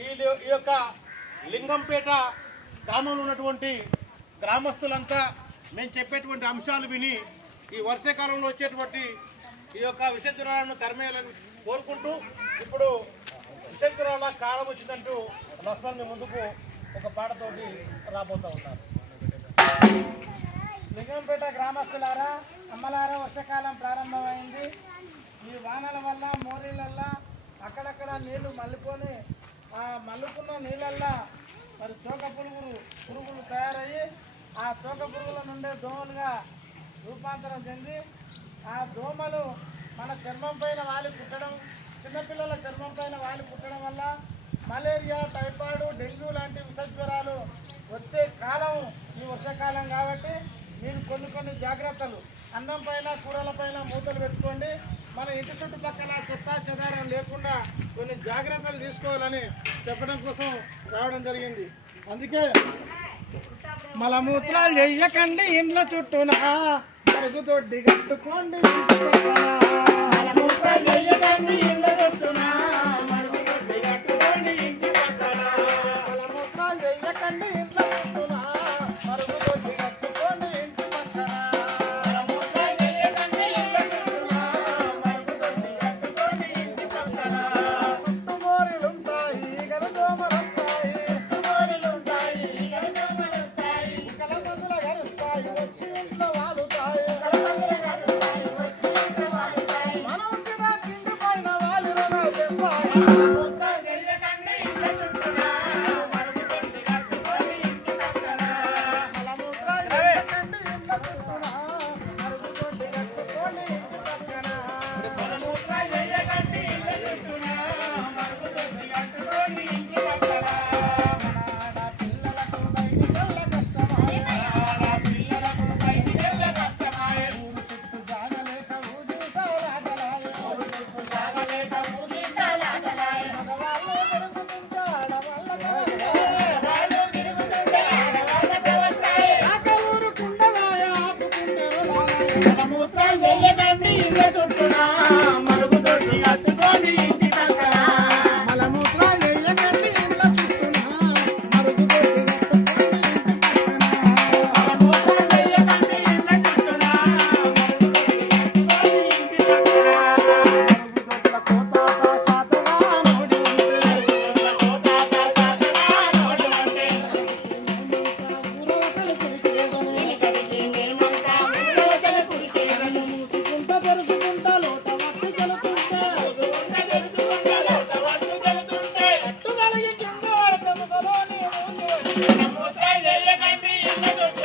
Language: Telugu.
ఈ ఈ యొక్క లింగంపేట గ్రామంలో ఉన్నటువంటి గ్రామస్తులంతా మేము చెప్పేటువంటి అంశాలు విని ఈ వర్షాకాలంలో వచ్చేటువంటి ఈ యొక్క విషజ్వరాలను తరిమేయాలని కోరుకుంటూ ఇప్పుడు విషజ్వరాల కాలం వచ్చిందంటూ లక్ష్మణ్ని ముందుకు ఒక పాటతోటి రాబోతా ఉన్నారు. లింగంపేట గ్రామస్తులారా అమ్మలారా వర్షాకాలం ప్రారంభమైంది. ఈ వానల వల్ల మోరీలల్లా అక్కడక్కడ నీళ్ళు మల్లుకొని ఆ మల్లుకున్న నీళ్ళల్లో మరి తోక పురుగులు పురుగులు తయారయ్యి ఆ తోక పురుగుల నుండే దోమలుగా రూపాంతరం చెంది ఆ దోమలు మన చర్మం పైన వాలి కుట్టడం చిన్నపిల్లల చర్మం పైన వాలి కుట్టడం వల్ల మలేరియా టైఫాయిడ్ డెంగ్యూ లాంటి విషజ్వరాలు వచ్చే కాలం ఈ వర్షాకాలం కాబట్టి మీరు కొన్ని కొన్ని జాగ్రత్తలు. అన్నం పైన కూరల పైన మూతలు పెట్టుకోండి. మన ఇంటి చుట్టుపక్కల చెత్త చెదారం లేకుండా జాగ్రత్తలు తీసుకోవాలని చెప్పడం కోసం రావడం జరిగింది. అందుకే మలమూత్రాలు చెయ్యకండి ఇండ్ల చుట్టూన. మరుగు కట్టుకోండి. మూత్రాలు చేయకండి ఇళ్ళ చుట్టూనా ముద్ర చేయకండి ఇంత దొడ్డు